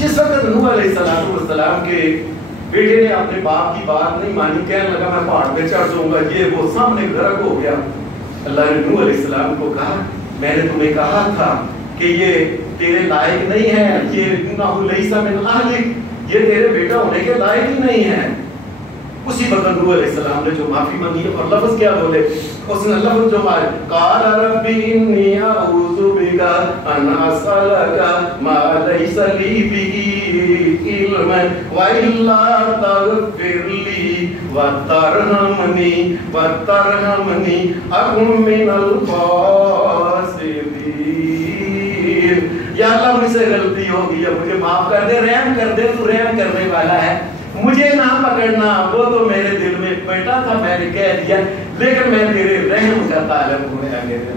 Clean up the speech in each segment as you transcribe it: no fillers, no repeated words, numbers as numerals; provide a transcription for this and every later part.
जिस वक्त नूह अलैहिस्सलाम के बेटे ने अपने बाप की बात नहीं मानी, कहने लगा मैं पहाड़ पे चढ़ जाऊंगा, ये वो सामने गर्क हो गया। अल्लाह ने नूह अलैहिस्सलाम को कहा मैंने तुम्हें कहा था कि ये तेरे लायक नहीं है, ये इन्नहु लैसा मिन अहलिक, ये तेरे बेटा होने के लायक ही नहीं है। उसी वक्त नूह अलैहिस्सलाम ने जो माफी मांगी और लफ्ज क्या बोले, उसने लफ्ज जो मारे काल रब्बी इन्नी अऊज़ु बिका अन असअलका मा लैसा ली बिही इल्मन व इल्ला तगफिरली व तरहमनी अकुम मिनल फासिलीन। या अल्लाह मुझसे गलती हो गई है, मुझे माफ कर दे, रहम कर दे, तू रहम करने वाला है, मुझे ना पकड़ना, वो तो मेरे दिल में बैठा था, मैंने कह दिया, लेकिन मैं तेरे रहम का तालब हूं मेरे अल्लाह।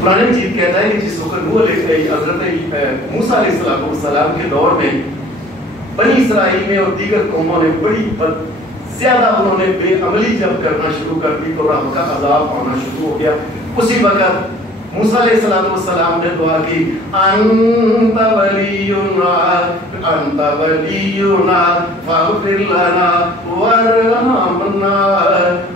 कुरान मजीद कहता है कि जिस वक्त हजरत मूसा अलैहिस्सलाम के दौर में बनी इसराइल में और दीगर कौमों ने बड़ी ज्यादा उन्होंने बेअमली जब करना शुरू कर दी तो रब का अजाब आना शुरू हो गया। उसी वक्त मूसा अलैहिस्सलाम ने दुआ की अंत वलियुना फग़फिर लना वरहमना,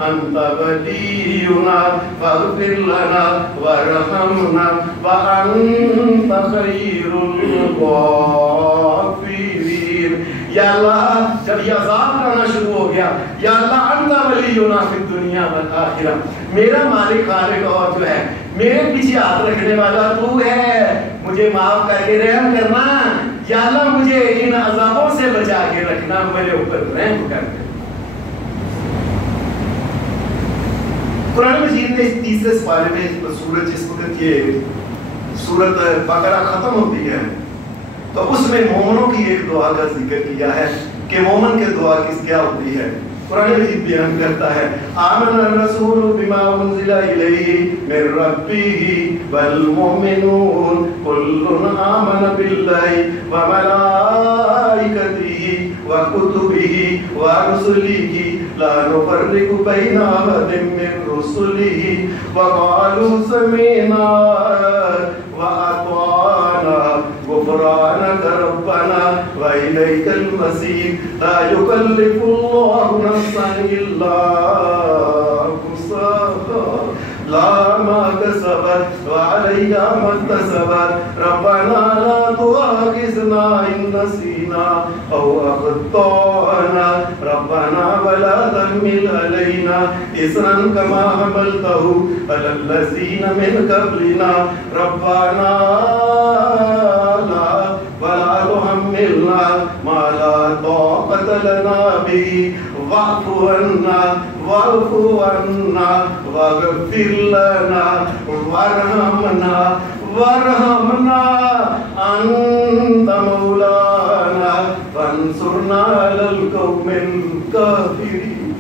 अंत वलियुना फग़फिर लना वरहमना व अंत खैरुल गाफिरीन। या अल्लाह जब ये अज़ाब आना शुरू हो गया, या अल्लाह अंत वलियुना फिद दुनिया वल आखिरह, मेरा मालिक खालिक और जो है मेरे पीछे हाथ रखने वाला तू है, मुझे माफ करके रहम करना, या अल्लाह मुझे इन अज़ाबों से बचा के रखना, मेरे ऊपर रहम कर दे। कुरान मजीद में इस तीसरे सवाल में सूरत जिस वक्त ये सूरत बकरा खत्म होती है तो उसमें मोमनों की एक दुआ का जिक्र किया है कि मोमन की दुआ किस क्या होती है। कुरान मजीद बयान करता है आमन रसूल बिमा उनज़िला इलैहि मिर रब्बिही वल मुमिनून कुल्लुन आमन बिल्लाहि व मलाइकतिही व कुतुबिही व रुसुलिही ला नुफर्रिकु बैना अहदिन मिन रुसुलिही व क़ालू समीना व अतअना गुफ़रानक रब्बना व इलैकल मसीह ला युकल्लिफुल्लाहु नफ्सन इल्ला वुसअहा ला मा कसबत व अलैहा मा इक्तसबत रब्बना ला तुआखिज़ना इन नसीना औ अख़्ताअना रब्बना वला तहमिल अलैना इसरन कमा हमलतहु अलल लज़ीना मिन क़ब्लिना रब्बना ला वला तुहम्मिलना मा ला ताक़त लना बिही वाफ़ु अन्ना वग़फ़िर लना वरहमना अंत मौलाना फंसुरना अलल क़ौमिल काफ़िरीन।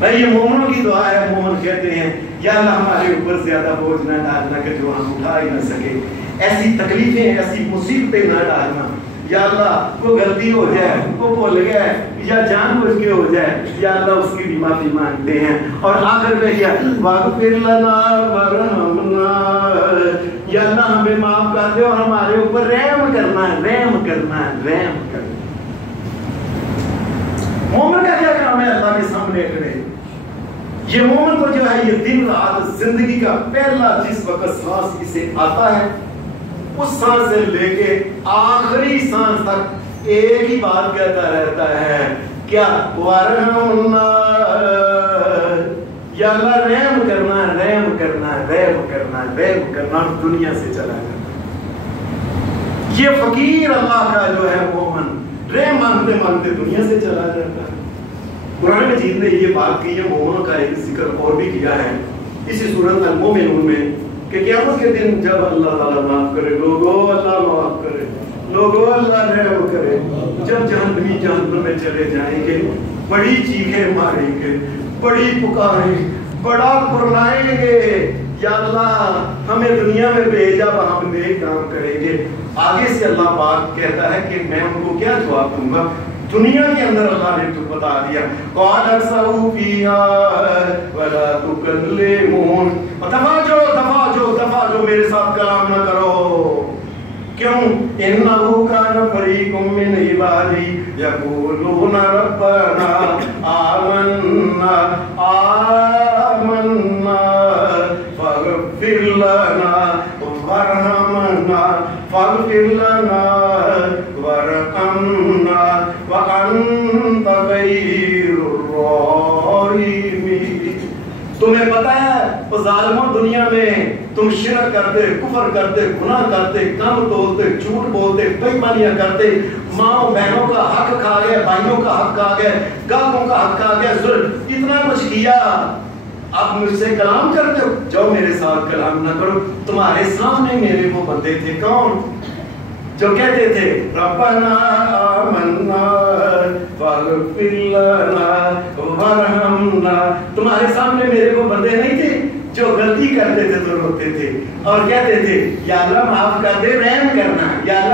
भाई ये मोमिनों की दुआ है। मोमिन कहते हैं या अल्लाह हमारे ऊपर ज्यादा बोझ ना डालना कि जो हम उठा ही ना सके, ऐसी तकलीफें ऐसी मुसीबतें ना डालना, या अल्लाह को गलती हो जाए, को भूल गया या जानबूझ के हो जाए, या अल्लाह उसकी भी माफी मांगते हैं। और आखिर में या वग़फ़िर लना वरहमना, या अल्लाह हमें माफ कर दे और हमारे ऊपर रहम करना, रहम करना, रहम करना। मोमिन का क्या काम है अल्लाह के सामने खड़े? ये मोमिन को जो है ये दिन रात जिंदगी का पहला जिस वक्त सांस इसे आता है उस सांस से लेके आखिरी सांस तक एक ही बात कहता रहता है, क्या वरहमना, या अल्लाह रहम करना, रहम करना, रहम करना, रहम करना, दुनिया से चला जाना। ये फकीर अल्लाह का जो है मोमिन रहम मांगते मांगते दुनिया से चला जाता है। कुरान मजीद ने ये बात की है, मोमिनों का एक जिक्र और भी किया है इसी सूरत अल-मोमिनून में कि क़यामत के दिन जब अल्लाह ताला माफ करे, लोगों अल्लाह माफ करे, लोगों अल्लाह रहम करे, जब जहन्नमी जहन्नम में चले जाएंगे बड़ी चीखें मारेंगे, बड़ी पुकारें, बड़ा कुर्लाएंगे, या अल्लाह हमें दुनिया में भेजा हम नेक काम करेंगे। आगे से अल्लाह पाक कहता है कि मैं उनको क्या जवाब दूंगा। दुनिया के अंदर अल्लाह ने तो बता दिया क़ाल सऊ फ़ीहा वला तुकल्लिमून, दफा जो मेरे साथ कलाम ना करो, کیوں؟ انہو کان فریقم من عبادی یقولون ربنا آمنا آمنا فاغفر لنا وارحمنا فاغفر لنا وارحمنا وانت خیر الراحمین۔ تمہیں پتہ ہے وہ ظالموں دنیا میں تم شرک کرتے، کفر کرتے، گناہ کرتے، کم تولتے، جھوٹ بولتے، بےایمانیاں کرتے، ماں و بہنوں کا حق کھا گئے، بھائیوں کا حق کھا گئے، گاہکوں کا حق کھا گئے، ظلم اتنا کچھ کیا، اب مجھ سے کلام کرتے ہو؟ جاؤ میرے ساتھ کلام نہ کرو۔ تمہارے سامنے میرے وہ بندے تھے کون جو کہتے تھے ربنا آمنا فاغفر لنا وارحمنا؟ تمہارے سامنے میرے وہ بندے نہیں تھے جو غلطی کرتے تھے تو روتے تھے اور کہتے تھے یا اللہ معاف کر دے، رحم کرنا، یا اللہ